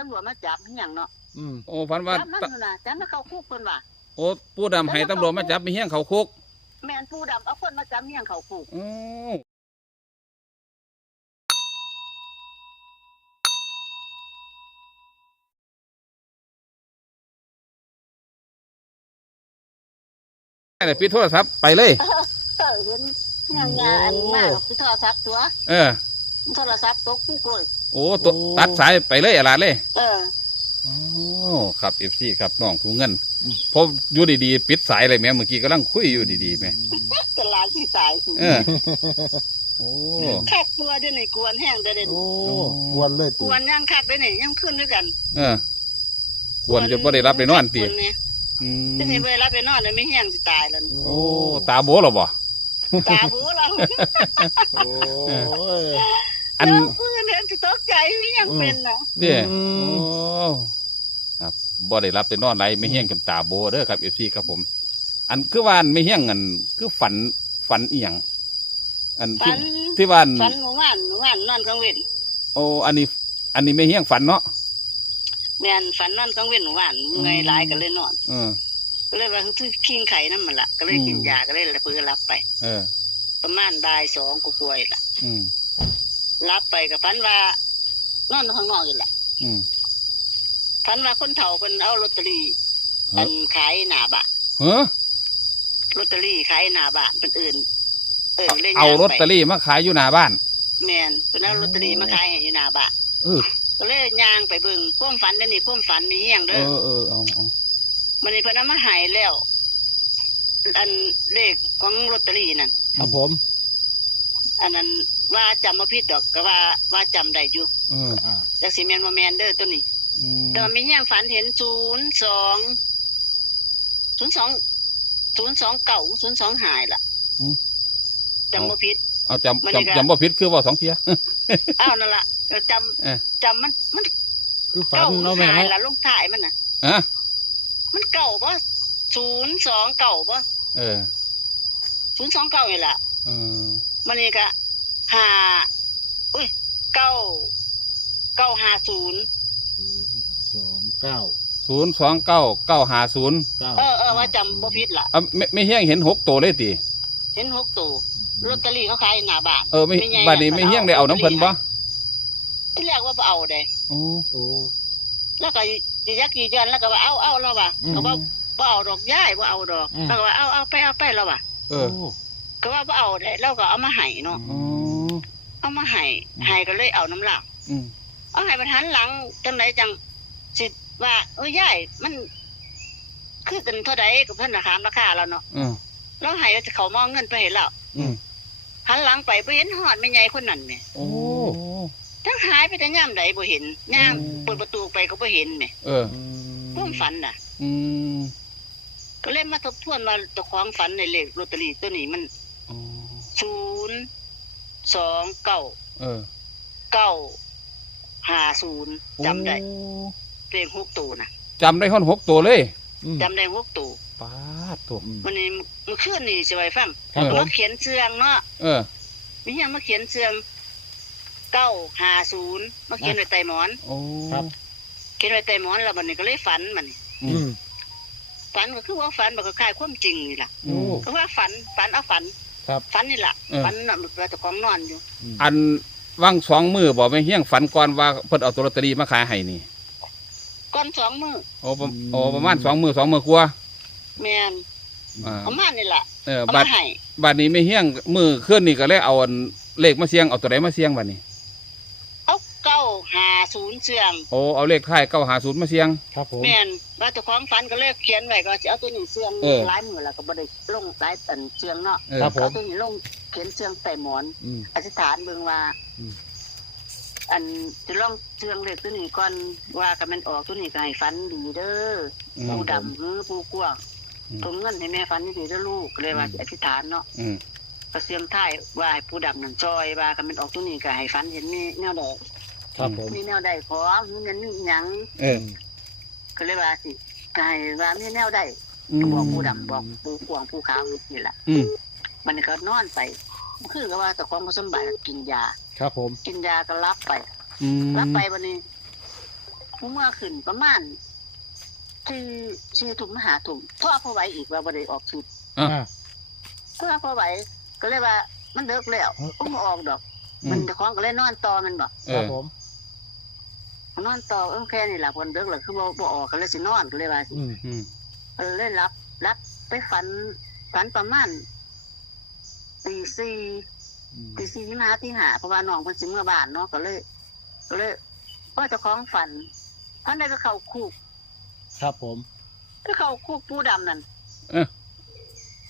ตำรวจมาจับอหย่างเนาะอืมโอ้ฝันว่าจับมันอยู่นะจับมันเข้าคุกเพิ่นว่าโอ้ผู้ดำให้ตำรวจมาจับไปเฮี้ยงเขาคุกแม่นผู้ดำเอาคนมาจับอหย่างเข้าคุกโอ้แต่ปิดโทรศัพท์ไปเลย เออเห็นอหย่างยาอันมากคือโทรศัพท์ตัว เออ โทรศัพท์ตกคุกเลยโอ้ตัวตัดสายไปเลยอะไรเลยเออ โอ้ครับเอฟซีครับน้องทูเงินพออยู่ดีๆ ปิดสายเลยแม่เมื่อกี้กำลังคุยอยู่ดีๆแม่ตลาดที่ตายเออโอ้ คักตัวเดี๋ยวนี้กวนแห้งเดี๋ยวนี้โอ้กวนเลยกติ วนย่างคักเดี๋ยวนี้ยังขึ้นด้วยกันเออควรจะบ่ได้รับได้นอนติกวเนี่ยอืเดี๋ยวนี้มบ่ได้รับได้นอนเลยไม่แห้งสิตายแล้วโอ้ ตาโบหรอบ่ ตาบูเราโอ้ยอันเจ้าเพื่อนเห็นสิตกใจไม่ยังเป็นน่ะเนี่ยอืโอ้มครับบ่ได้รับได้นอนไรไม่เฮี้ยงกันตาโบเด้อครับเอฟซีครับผม อันคือว่าอันไม่เฮี้ยงอันคือฝันฝันเอียงอันฝัที่นที่ว่าอันฝันเมื่อวานเมื่อวานนอนกลางเว้นโอ้อันนี้ อันนี้ไม่เฮี้ยงฝันเนาะแม่นฝันนอนกลางเว้นเมื่อวานเมื่อยหลายก็เลยนอน เออ ก็เลยว่าคือคิงไข่นั่นมันละก็เลยกินอืมยาก็เลยเพื่อรับไป เออ ประมาณบ่ายสองกูกลัวๆล่ะอืมรับไปกับฝันว่านอนอยู่ข้างนอกอยู่แหละอืมฝันว่าคนเฒ่าคนเอาลอตเตอรี่ฮะอันขายหน้าบ้านเฮ้อลอตเตอรี่ขายหน้าบ้านเป็นอื่น เออเลยเอาย่งลอตเตอรี่มาขายอยู่หน้าบ้าน แม่นเป็นเอาลอตเตอรี่มาขายให้อยู่หน้าบ้านเออก็เลยย่างไปเบิ่งพ่วามฝันเดี๋ยวนี้พ่วามฝันมีเฮียงเอเด้ออเออเอาเอา มันนี่เพิ่นเอามาใหายแล้ว อันเลขของลอตเตอรี่นั่น ครับผม อันนั้นว่าจำมาผิดดอกก็ว่าว่าจำได้อยู่เอออ่าจักสิแมนบ่แมนเด้อตัวนี้ อืมแต่ว่ามีอย่างฝันเห็นศูนย์สองศูนย์สองศูนย์สองเก่าศูนย์สองหายล่ะจำบ่ผิด เอาจำมันนี่ก็จำจำบ่ผิดคือว่าสองเทีย อ้าวนั่นล่ะเออจเออำจำมันมันคือฝันเก่าเนาะแม่หายเนาะล่ะลงท้ายมันน่ะ อะ มันเก่าบ่ศูนย์สองเก่าบ่เออศูนย์สองเก่านี่ล่ะเออมันนี่ก็ห้าอุ้ยเก้าเก้าห้าศูนย์สองเก้าศูนย์สองเก้าเก้าห้าศูนย์เก้าเออเออว่าจำบ่ผิดล่ะ อะไม่ไม่เฮี้ยงเห็นหกตัวเลยติเห็นหกตัวลอตเตอรี่เขาขายหน้าบ้าน เออไม่ไม่ใหญ่บัดนี้ไม่เฮี้ยงได้เอาน้ำเพิ่นบ่ที่แรกว่าบ่เอาเด้โอ้โอ้แล้วก็ ยียักยียันแล้วก็ว่าเอาเอาแล้วว่ะอืมก็ว่าบ่เอาดอกย้ายบ่เอาดอกอืม แล้วก็ว่าเอาเอาไปเอาไปแล้วว่ะเออ ก็ว่าบ่เอาได้แล้วก็เอามาให้เนาะอ๋อเอามาให้ให้ก็เลยเอาน้ำเหล้าอืม เอาให้มันหันหลังจังไดจังสิว่าเอ้ยยายมันคือกันเท่าใดกับเพิ่นราคาราคาแล้วเนาะเออเราให้แล้วจะเขามองเงินไปเห็นแล้วอืม หันหลังไปบ่เห็นฮอดแม่ใหญ่คนนั้นแหมโอ้ ทั้งหายไปแต่ย่ามใดบ่เห็นย่างอืมเปิดประตูไปก็บ่เห็นแหมเออความฝันน่ะ อืมก็เลยมาทบทวนว่าเจ้าของฝันในเลขลอตเตอรี่ตัวนี้มันอ๋อศูนย์สองเก้าเออเก้าห้าศูนย์จำได้โอ้เลขหกตัวนะจำได้ค่อนหกตัวเลยอืมจำได้หกตัวป้าดตัวอืมวันนี้เมื่อคืนนี่สิไว้ฟังครับผมมาเขียนเชืองเนาะเออมีหยังมาเขียนเชือง เก้าห้าศูนย์มาเขียนไว้ใต้หมอน โอ้ครับ เขียนไว้ใต้หมอนแล้ววันนี้ก็เลยฝันมันอือืมมฝันก็คือว่าฝันมันก็คล้ายความจริงนี่ล่ะโอ้ ก็ว่าฝันฝันเอาฝันครับ ฝันนี่ล่ะเออ ฝันน่ะว่าเจ้าของนอนอยู่อันว่างสองมือบอกไม่เฮี้ยงฝันก่อนว่าเพิ่นเอาตัวลอตเตอรี่มาขายให้นี่ก่อนสองมือโอ้ประโอ้ประมาณสองมือสองมือกว่าแม่นอ่าเอามานี่ล่ะเออเอาบัดมาให้บัดนี้ไม่เฮี้ยงมือเคลื่อนนี่ก็เลยเอาอันเลขมาเสียงเอาตัวไหนมาเสียงบัดนี้เอาเก้าห้า ศูนย์เชืองโอ้เอาเลขท้ายเก้าหาศูนย์มาเสียง ครับผม แม่นว่าเจ้าของฝันก็เลยเขียนไว้ก็จะเอาตัวนี้เชืองเออ หลายมือแล้วก็บ่ได้ลงหลายอันเชืองเนาะเออครับผเอามตัวนี้ลงเขียนเชืองใส่หมอน อืม อธิษฐานเบิ่งว่า อืม อันจะลองเชืองเลขตัวนี้ก่อนว่ากันมันออกตัวนี้ก็ให้ฝันดีเด้ออืมผู้ดำหรือผู้กว้างอืม ตรงเงินให้แม่ฝันดีเด้อลูกก็เลยว่าอืมอธิษฐานเนาะอืมก็เสียงท้ายว่าให้ผู้ดำนั่นจอยว่ากันมันออกตัวนี้ก็ให้ฝันเห็นมีแนวใด ครับผม มีแนวใดขอมีเงินมีหยังเออ ก็เลยว่าสิก็ให้ว่ามีแนวใดอืมก็บอกผู้ดำบอกผู้กวางผู้ขาวนี่แหละอืมมันก็นอนไปคือก็ว่าแต่ความผสมบัติกินยา ครับผม กินยาก็รับไป อืมรับไปวันนี้ผู้เมื่อขึ้นประมาณที่ชื่อถุมหาถุมพ่อพอไหวอีกว่าบ่ได้ออกชุดอะอ่าเพื่อพอไหวก็เลยว่า มันเลิกแล้วอุ้มออกดอก มันเจะคล้าของก็เลยนอนต่อมันบอกเอครับอผม นอนต่อเออแค่นี้แหละคนเลิกเลยคือบ่บ่ออกก็เลยสินอนก็เลยว่าสิอืมอืมก็เลยรับรับไปฝันฝันประมาณตีสี่อืมตีสี่ที่มาที่หาเพราะว่าน้องเพิ่นสิเมื่อบ้านเนาะก็เลย ก็เลยก็เจะคล้าของฝันพันได้ไปเข้าคุกครับผมไปเข้าคุกปูดำนั่นเออ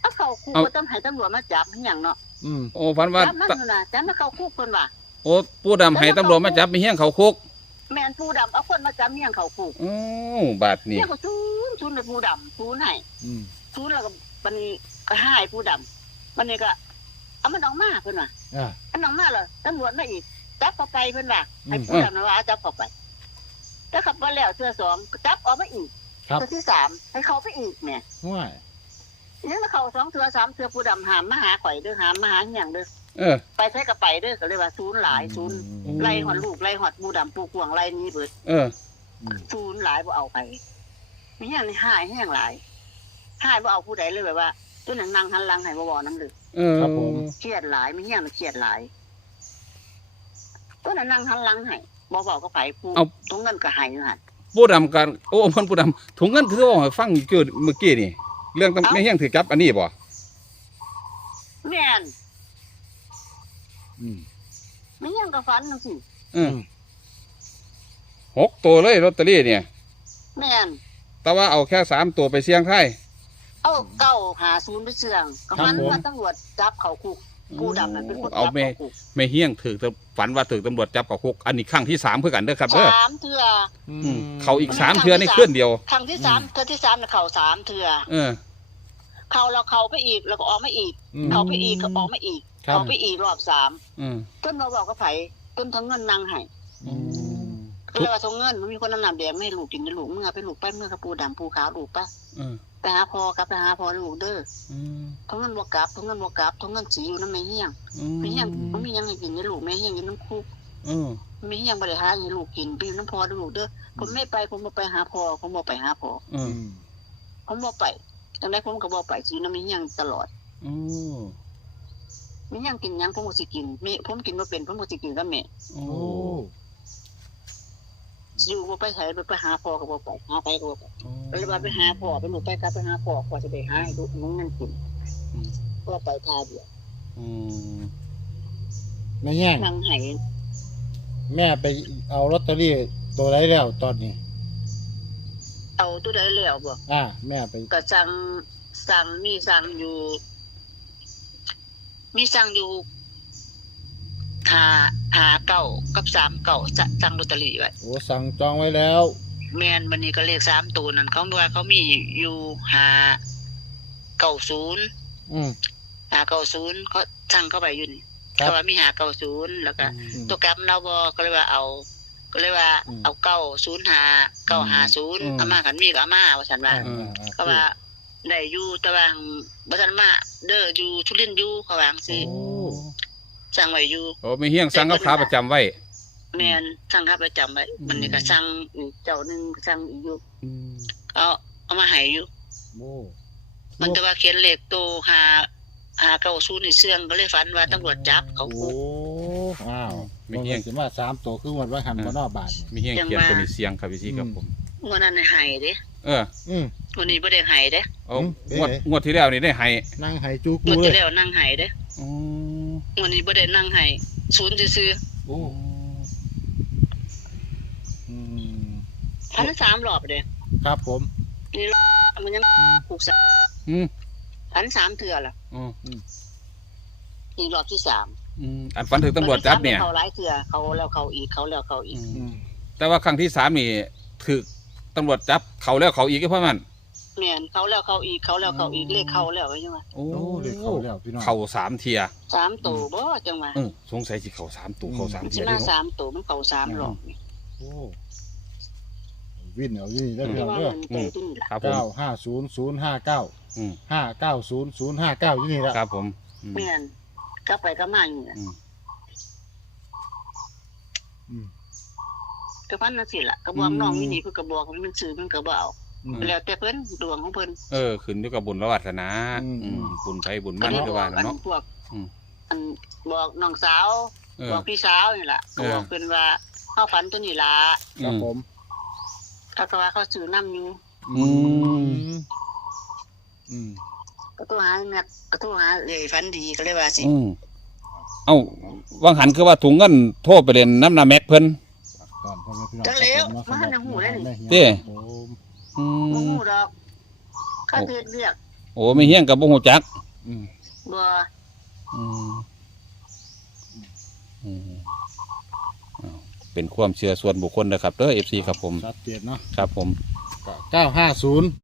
เอาเข้าคุกเอา ก็ต้องให้ตำรวจมาจับให้หยังเนาะอืมโอ้พันว่าจับมันอยู่นะจับมาเข้าคุกเพิ่นว่าโอ้ผู้ดำให้ตำรวจมาจับมีเฮี้ยงเขาคุก แม่นปูดำเอาคนมาจับเมียงเข้าคุกโอ้บาดนี่เนี่ยก็ชูนชูนเลยปูดำชูนให้อืมชูนแล้วก็มันก็หายปูดำมันนี่ก็เอามันออกมาเพิ่นว่าอ่า อันออกมาเลยตำรวจมาอีกจับเข้าไปเพิ่นว่าอืมให้ปูดำนะว่าเอาจับเข้าไปแล้วขับมาแล้วเทื่อสองก็จับออกมาอีกครับ เทื่อที่สามให้เขาไปอีกเนี่ย ห่วยนี่มาเขาสองเทื่อสามเทื่อปูดำหามมาหาข่อยเด้อหามมาหาอหย่างเด้อ เออ ไปใช้กับไปเด้อก็เลยว่าชูนหลายชูนอืม ไล่หอดลูกไล่หอดปูดำปูกวางไล่หนี้เบิดเอออืมชูนหลายบ่เอาไปมีอย่างนี้หายแห้งหลายหายบ่เอาผู้ใดเลยแบบว่าตัวหนังนางหันหลังให้บ่บ่น้ำเลยเออครับผม เครียดหลายมีอย่างเครียดหลายตัวหนังนางหันหลังให้บ่บอกก็ไปผู้ตรงเงินก็ให้อยู่หั่นผู้ดำกันโอ้มันผู้ดำถุงเงินถือว่าให้ฟังเกิดเมื่อกี้นี่ เรื่องตำไม่เฮี้ยงถือจับอันนี้บ่ แม่น อืมมีอย่างก็ฝันจังซี่เออหกตัวเลยลอตเตอรี่เนี่ย แม่นแต่ว่าเอาแค่สามตัวไปเสี่ยงไทาย เอาเก้าหาศูนย์ไปเสื่องก็มันว่าตำรวจจับเขาคุกผู้ดำนั่นเป็นคนเอาจับไม่ เขาคุกไม่เฮี้ยงถือแต่ฝันว่าถือตำรวจจับกับคุกอันนี้ครั้งที่สามเพื่อกันเด้อครับเด้อสามเทื่อ อืมเขาอีกสามเทือในเคลื่อนเดียว ครั้งที่สามเทื่อที่สามน่ะเขาสามเทื่อเออ เขาเราเขาไปอีกแล้วก็ออกมาอีก อืม เขาไปอีกก็ออกมาอีก ครับ เขาไปอีกรอบสามอืมต้นมาบอกกับไผต้นทั้งเงินนางให้อืมก็เลยว่าทงเงินมันมีคนนำนำแดงไม่ให้ลูกกินนะลูกเมื่อไปลูกไปเมื่อกับปูดำปูขาวลูกไปเออไปหาพ่อกลับไปหาพ่อลูกเด้ออืมทงเงินบวกกลับทงเงินบวกกลับทงเงินสีอยู่น้ำไม่เฮี้ยงไม่เฮี้ยงมันมีหยังให้กินนะลูกไม่เฮี้ยงกินน้ำคุกเออไม่เฮี้ยงบริหารให้ลูกกินไปอยู่น้ำพ่อลูกเด้อผมไม่ไปผมบ่ไปหาพ่อผมบ่ไปหาพ่อเออือมผมบ่ไปจังไดผมก็บ่ไปสีน้ำไม่เฮี้ยงตลอดโอ้ไม่เฮี้ยงกินหยังผมก็สิกินแม่ผมกินบ่เป็นผมก็สิกินกับแม่โอ้โอ้อยู่บ่ไปไสไปไปหาพ่อก็บ่ไปหาไปก็บ่ไปก็เลยว่าไปหาพ่อไปหนูไปกลับไปหาพ่อพ่อจะไปหาให้ลูกน้องนั่นกินก็ไปทาเดียวอืมแม่แย่งนั่งให้แม่ไปเอาลอตเตอรี่ตัวไรแล้วตอนนี้ เอาตัวใดแล้วบ่อ่า แม่ไปก็สั่งสั่งมีสั่งอยู่ มีสั่งอยู่หาหาเก้ากับสามเก้าจะสั่งลอตเตอรี่ไว้โอ้สั่งจองไว้แล้ว แมนวันนี้ก็เลขสามตัวนั่นเขาด้วยเขามีอยู่หาเก้าศูนย์อืมหาเก้าศูนย์เขาสั่งเข้าไปอยู่นี่ครับ เขาว่ามีหาเก้าศูนย์แล้วก็ อืม ตัวกลับเราบอก็เลยว่าเอา ก็เลยว่าอืมเอาเก้าศูนย์หาเก้าหาศูนย์อืม อามากันมีกับอามาว่าฉันว่าอ่าอ่าอ่าเขาว่า ได้อยู่แตะวาหังบัฉันมาเด้ออยู่ทุเรียนอยู่เขาวาจังสิโอ้สั่งไว้อยู่โอ้ไม่เฮี้ยงสั่งกับขาประจำไว้ แมนสั่งครับประจำไว้อืมมันนี่ก็สั่งอีกเจ้าหนึงสั่งอีกอยู่อืมเอาเอามาให้อยู่ โอ้มันแต่ว่าเขียนเลขโตหาหาเก้าศูนย์นี่เสื่องก็เลยฝันว่าตำรวจจับเขาโอ้คุก อ้าวไม่มันเฮี้ยงสิมาสามตัวคือวันว่าหันบ่นอกบาทนี่ไม่เฮี้ยงเขียนตัวนี้เสียงครับพี่ซีครับผมวันนั้นให้เด้ เออ อืม วันนี้บ่ได้ให้เด้เอาอืมงวดเอ๊ะงวดที่แล้วนี่ได้ให้นั่งให้จูงกูวดเลที่ยแล้วนั่งให้เด้อ๋อวันนี้บ่ได้นั่งให้ศูนย์ซื่อโอ้อืมๆพันสามรอบเด้ครับผมมันยังอืมผูกสะอืมพันสามเถื่อล่ะอ๋อนี่รอบที่สามอืมอันฝันถึงตำรวจจับเนี่ยเขาหลายเถื่อเขาแล้วเขาอีกเขาแล้วเขาอีก อืมแต่ว่าครั้งที่สามนี่ถือตำรวจจับเขาแล้วเขาอีกก็เพราะมัน แม่นเขาแล้วเขาอีกเขาแล้วเขาอีกเลขเขาแล้วไว้จังว่าโอ้โอ้เลยเข้าแล้วพี่น้อง เขาสามเทียสามตัวบ่จังว่าเออสงสัยสิเขาสามตัวอืม เขาสามมันเทีสิยมาเด้อสามตัวมันเขาสามรอบนี่โอ้วินเอาอยู่นี่ได้อพี่แต่น้องว่าเด้อมันใจที่นี่ล่ะครับผม เก้าห้าศูนย์ศูนย์ห้าเก้าอืม ห้าเก้าศูนย์ศูนย์ห้าเก้าอยู่นี่ละครับผมอืม แม่นกลับไปก็มาอยู่น่ะอืม อืมก็พันนั่นสิล่ะก็บอกน้องนี่นี่เพิ่นก็บอกมันซื้อมันก็บ่เอาอืม แล้วแต่เพิ่นดวงของเพิ่นเออขึ้นอยู่กับบุญและวาสนาอืม อืมบุญไผบุญก็มันได้คือบอว่ากอันเนาะ พวกอืม อันบอกน้องสาว เออ บอกพี่สาวนี่ล่ะก็บอกเออเพิ่นว่าเฮาฝันตัวนี้ล่ะครับผม ถ้าก็ว่าเขาซื้อนํอยู่อืม อืม ก็โทรหาแม่ก็โทรหาเลยฝันดีก็เลยว่าสิ อืมเอ้าวังหันคือว่าถุงเงินโทษไปเรียนน้ำหนาแม็กเพิ่น ก่อนพ่อแม่พี่น้องจังแล้วครับผมาหันหูได้นี่เด้ผม อืบ่ม ฮู้ดอกเขาเฮ็ดเรียกโอ้ไม่เฮี้ยงกับบ่ฮู้จัก อืมบ่อืมอืมอ้าวเป็นความเชื่อส่วนบุคคลนะครับเด้อ FC ครับผม ชัดเจนเนาะครับผมเก้าห้าศูนย์